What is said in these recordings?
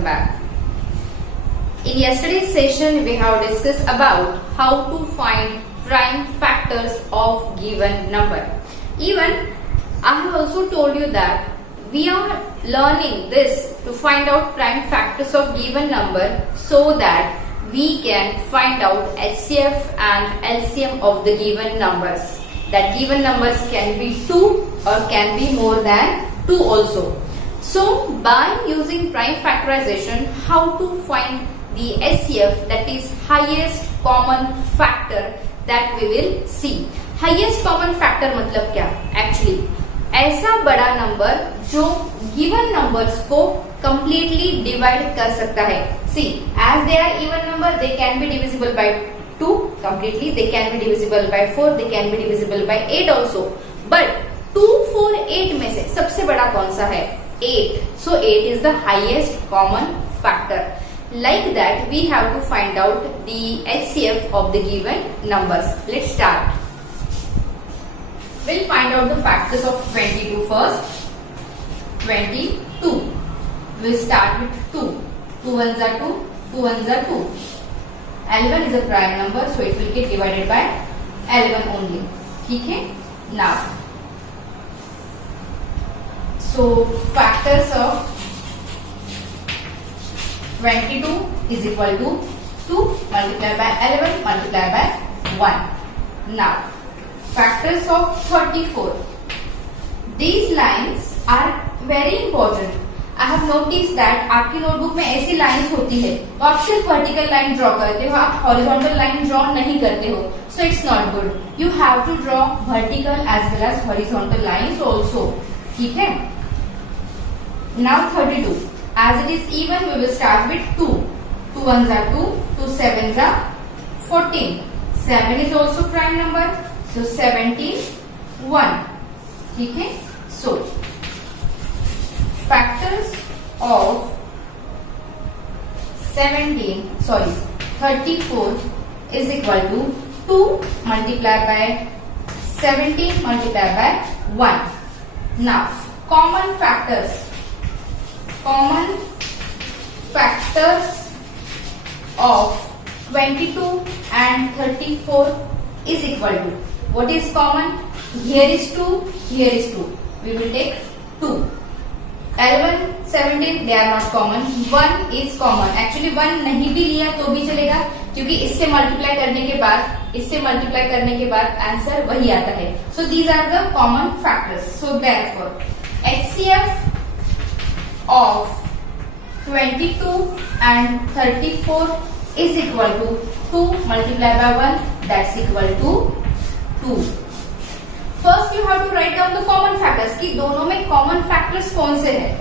welcome back. In yesterday's session, we have discussed about how to find prime factors of given number. Even I have also told you that we are learning this to find out prime factors of given number so that we can find out HCF and LCM of the given numbers. That given numbers can be 2 or can be more than 2 also. So by using prime factorization, how to find the HCF, that is highest common factor, that we will see. Highest common factor मतलब क्या? Actually ऐसा बड़ा number जो given numbers को completely divide कर सकता है. See, as they are even number, they can be divisible by 2 completely, they can be divisible by 4, they can be divisible by 8 also. But 2, 4, 8 में से सबसे बड़ा कौन सा है? 8. So 8 is the highest common factor. Like that, we have to find out the HCF of the given numbers. Let's start. We'll find out the factors of 22 first. 22. We'll start with 2. 2 ones are 2. 2 ones are 2. L1 is a prime number, so it will get divided by L1 only. ठीक है? Now, so factors of 22 is equal to 2 multiplied by 11 multiplied by 1. Now, factors of 34. These lines are very important. I have noticed that आपकी notebook में ऐसी lines होती है तो आप सिर्फ वर्टिकल लाइन ड्रॉ करते हो, आप हॉरिजॉन्टल लाइन ड्रॉ नहीं करते हो. So it's not good. You have to draw vertical as well as horizontal lines also. ठीक है? Now 32. As it is even, we will start with 2. 2 ones are 2, 2 sevens are 14. 7 is also prime number, so 17, 1. ठीक है? So, factors of 34 is equal to 2 multiplied by 17 multiplied by 1. Now, common factors of 22 and 34 is equal to, what is common? Here is 2, here is 2. We will take 2. L1, 17 they are not common. 1 is common. Actually 1 नहीं भी लिया तो भी चलेगा क्योंकि इससे multiply करने के बाद आंसर वही आता है. So these are the common factors. So therefore HCF of 22 and 34 is equal to 2 multiplied by 1, that's equal to 2. First you have to write down the common factors कि दोनों में common factors कौन से हैं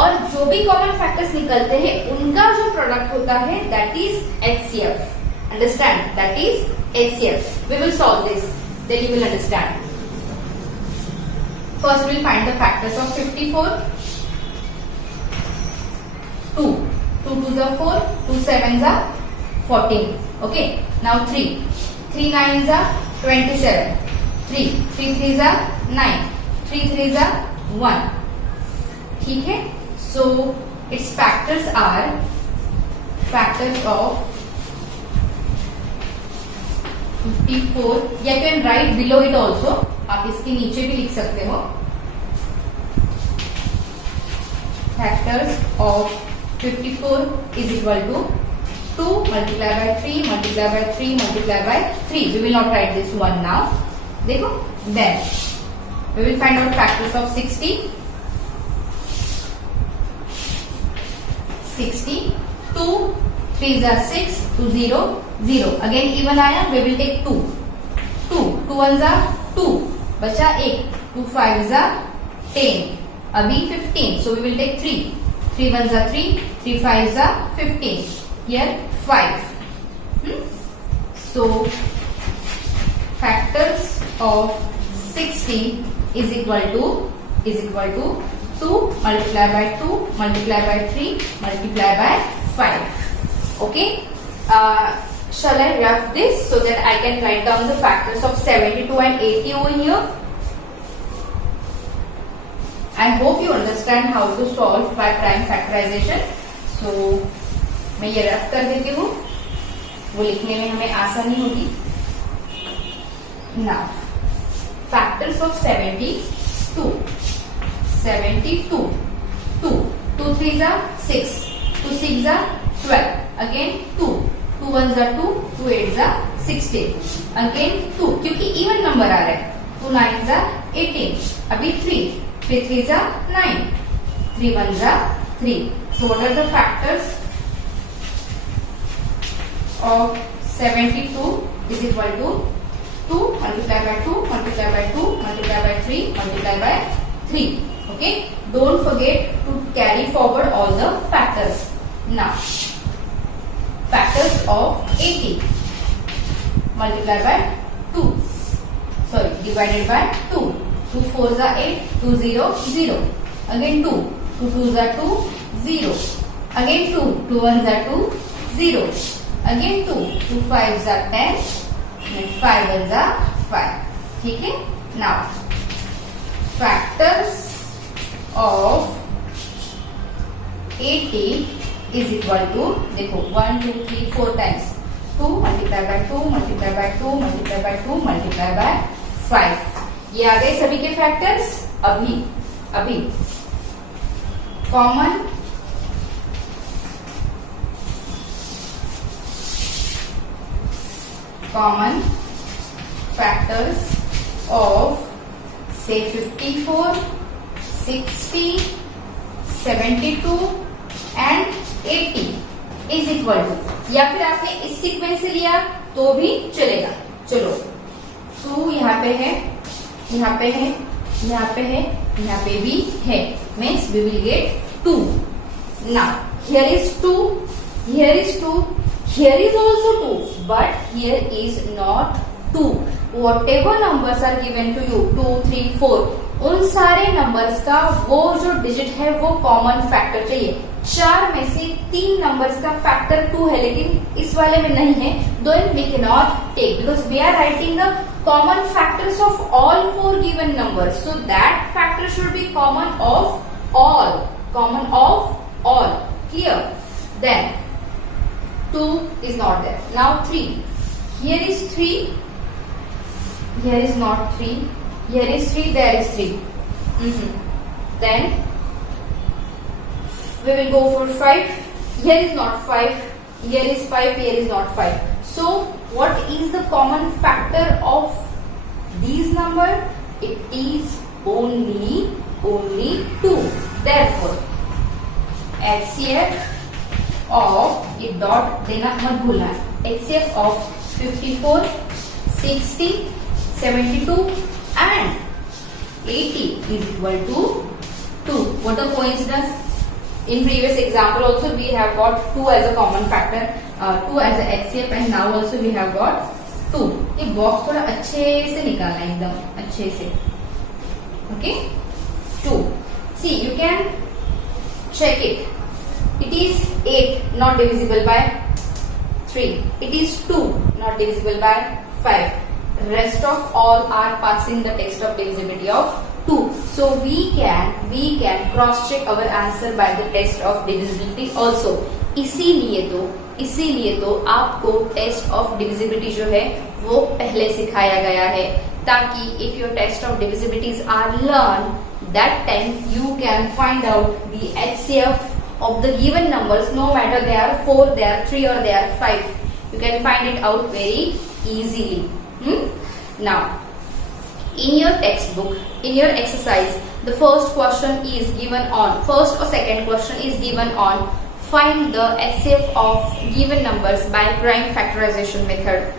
और जो भी common factors nikalते हैं उनका जो product होता है that is HCF. Understand? That is HCF. We will solve this, then you will understand. First we will find the factors of 54. 2. 2 twos are 4, 2 sevens are 14. Okay. Now 3. 3 nines are 27. 3 threes are 9. 3 threes are 1. ठीक है? So its factors are factors of 54. You can write below it also. आप इसके नीचे भी लिख सकते हो. Factors of 54 is equal to 2 multiplied by 3 multiplied by 3 multiplied by 3. We will not write this one now. देखो, then we will find out factors of 60. 60. 2 3s are 6, 2 0 0. Again even आया, we will take 2. 2 ones are 2. बचा 1. 2 5s are 10. अभी 15. So we will take 3. 3 ones are 3. 3 5s are 15. Here 5. So factors of 60 is equal to 2 multiplied by 2 multiplied by 3 multiplied by 5. Okay. Shall I rough this so that I can write down the factors of 72 and 80 over here? I hope you understand how to solve by prime factorization. सो मैं ये rough कर देती हूँ, वो लिखने में हमें आसानी होगी। Now factors of 72, 72, 2, 2 3s are 6, 2 6s are 12, again 2, 2 1s are 2, 2 8s are 16, again 2, क्योंकि इवन नंबर आ रहा है, 2 9s are 18, अभी 3, 3 3s are 9, 3 1s are 3. So what are the factors of 72 is equal to 2 multiplied by 2 multiplied by 2 multiplied by 3 multiplied by 3. Okay, don't forget to carry forward all the factors. Now factors of 80 multiplied by 2, sorry, divided by 2, 2 4s are 8, 2 0 0, again 2, 2 2s are 2 0, again 2, 2 1s are 2 0, again 2, 2 5s are 10 and 5 1s are 5. ठीक है, now factors of 80 is equal to, देखो 1 2 3 4 times 2 multiplied by 2 multiplied by 2 multiplied by 2 multiplied by 5. ये आ गए सभी के factors. अभी common factors of say 54, 60, 72 and 80 is equal to, या फिर आपने इस सीक्वेंस से लिया तो भी चलेगा। चलो 2 यहाँ पे है, यहाँ पे है, यहाँ पे है, यहाँ पे भी है, means we will get 2. Now here is 2, here is 2, here is also 2, but here is not 2. Whatever numbers are given to you 2 3 4, उन सारे नंबर्स का वो जो डिजिट है वो कॉमन फैक्टर चाहिए। 4 में से 3 नंबर्स का फैक्टर 2 है, लेकिन इस वाले में नहीं है, then we cannot take because we are writing the common factors of all 4 given numbers, so that factor should be common of all, clear? Then 2 is not there. Now 3, here is 3, here is not 3, here is 3, there is 3. Then we will go for 5, here is not 5, here is 5, here is not 5. So what is the common factor of these number? It is only 2. Therefore HCF of, ये dot देना मत भूलना, HCF of 54, 60, 72 and 80 is equal to 2. What a coincidence! In previous example also we have got 2 as a common factor, 2 as a HCF, and now also we have got 2. ये box थोड़ा अच्छे से निकालना है, एकदम अच्छे से। Okay, 2. See, you can check it. It is 8 not divisible by 3. It is 2 not divisible by 5. Rest of all are passing the test of divisibility of 2. So we can cross check our answer by the test of divisibility also. इसीलिए तो आपको test of divisibility जो है वो पहले सिखाया गया है, ताकि if your test of divisibilities are learn, that time you can find out the HCF of the given numbers, no matter they are 4, they are 3 or they are 5. You can find it out very easily. Now in your textbook, in your exercise, the first question is given on, first or second question is given on find the HCF of given numbers by prime factorization method.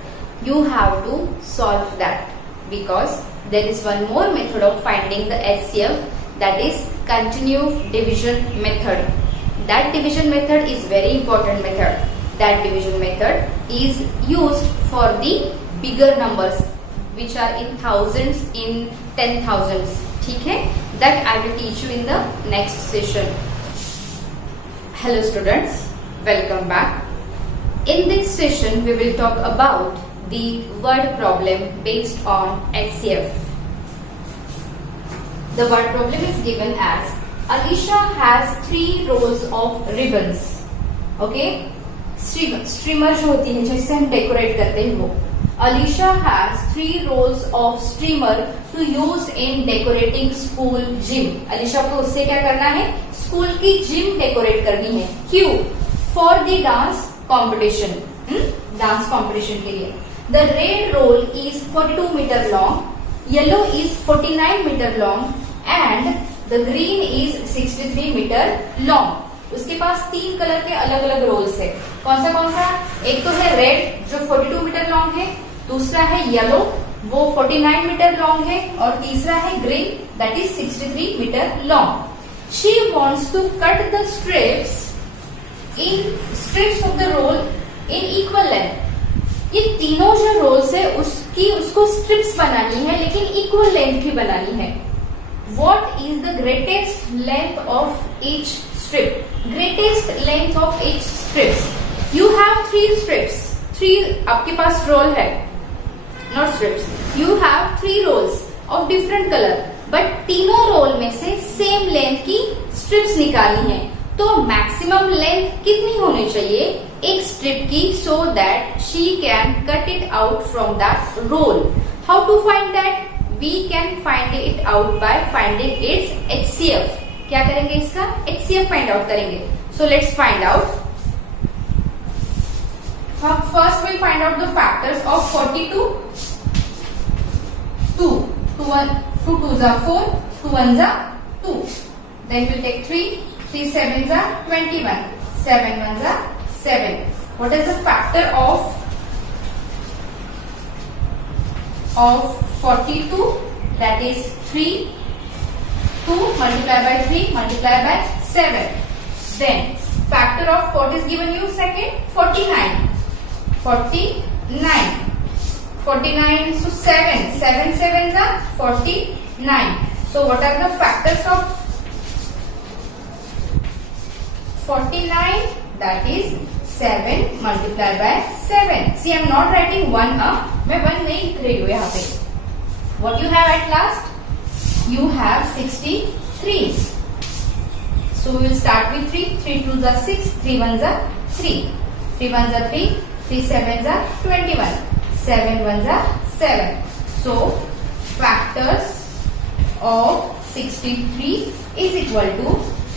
You have to solve that, because there is one more method of finding the HCF, that is continuous division method. That division method is very important method. That division method is used for the bigger numbers which are in thousands, in 10,000s. ठीक है? That I will teach you in the next session. Hello students, welcome back. In this session we will talk about the word problem based on HCF. The word problem is given as Alisha has 3 rolls of ribbons. Okay, streamer जो होती है जिससे हम decorate करते हैं वो. Alicia has 3 rolls of streamer to use in decorating school gym. Alicia को उससे क्या करना है, स्कूल की जिम डेकोरेट करनी है. क्यों? For the dance competition. Dance competition के लिए. The red roll is 42 meter long, yellow is 49 meter long and the green is 63 meter long. उसके पास 3 कलर के अलग अलग रोल्स है. कौन सा? एक तो है रेड जो 42 मीटर लॉन्ग है, दूसरा है येलो वो 49 मीटर लॉन्ग है और तीसरा है green that is 63 metre long. She wants to cut the strips of the roll in equal length. ये तीनों जो रोल्स है उसको स्ट्रिप्स बनानी है लेकिन इक्वल लेंथ की बनानी है. What is the greatest length of each strip? Greatest length of each strips. You have 3 strips. 3 आपके पास रोल है, not strips. You have 3 rolls of different color, but तीनों रोल में से सेम लेंथ की strips निकालनी है. तो मैक्सिमम लेंथ कितनी होनी चाहिए एक स्ट्रिप की, so that she can cut it out from that roll. How to find that? We can find it out by finding its HCF. क्या करेंगे इसका? HCF फाइंड आउट करेंगे. So let's find out. First we'll find out the factors of 42. 2 2s are 4, 2 1s are 2. Then we'll take 3 7s are 21, 7 1s are 7. What is the factor of 42? That is 3. 2 multiplied by 3 multiplied by 7. Then factor of what is given you second? 49. 49. 49 so 7. 7 sevens are 49. So what are the factors of 49? That is 7 multiplied by 7. See, I am not writing 1 up. मैं 1 नहीं लिख रही हूँ यहाँ पे. What you have at last? You have 63. So we will start with 3. 3 2s are 6. 3 1s are 3. 3 1s are 3. 3 7s are 21. 7 1s are 7. So factors of 63 is equal to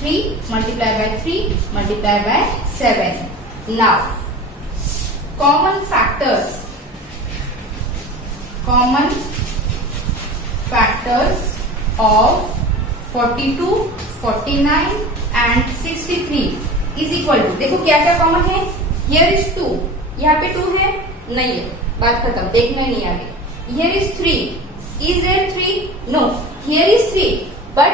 3 multiplied by 3 multiplied by 7. Now, common factors of 42, 49 and 63 is equal to, देखो क्या क्या common है. Here is 2, यहाँ पे 2 है नहीं है, बात खत्म, देखना नहीं आगे. Here is 3, is there 3? No, here is 3 but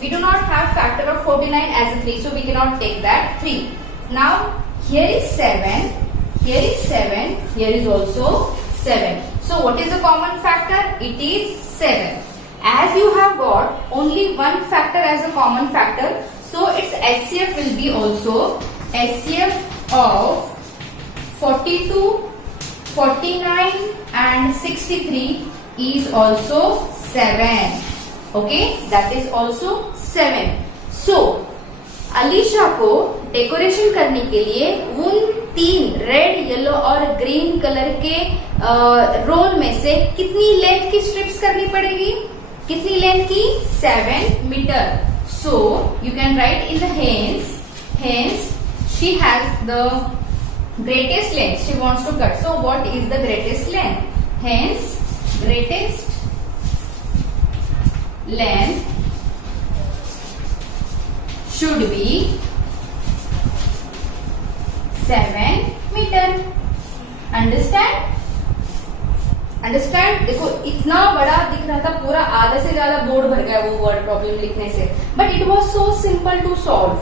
we do not have factor of 49 as a 3, so we cannot take that 3. Now here is 7, here is 7, here is also 7. So what is the common factor? It is 7. As you have got only one factor as a common factor, so its HCF will be also HCF of 42, 49 and 63 is also 7. Okay, that is also 7. So, Alisha को decoration करने के लिए उन 3 red, yellow और green colour के role में से कितनी लेंथ की स्ट्रिप्स करनी पड़ेगी? कितनी लेंथ की? 7 metre. So, you can write in the hence she has the greatest length. She wants to cut. So, what is the greatest length? Hence, greatest length should be 7 meter. Understand? देखो इतना बड़ा दिख रहा था, पूरा आधा से ज्यादा बोर्ड भर गया वो वर्ड प्रॉब्लम लिखने से, but it was so simple to solve.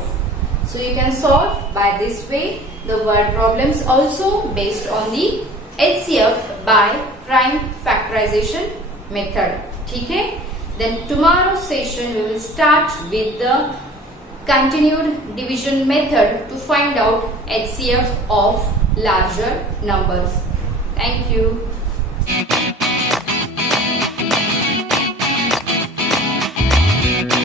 So you can solve by this way the word problems also based on the HCF by prime factorization method. ठीक है? Then tomorrow's session we will start with the continued division method to find out HCF of larger numbers. Thank you.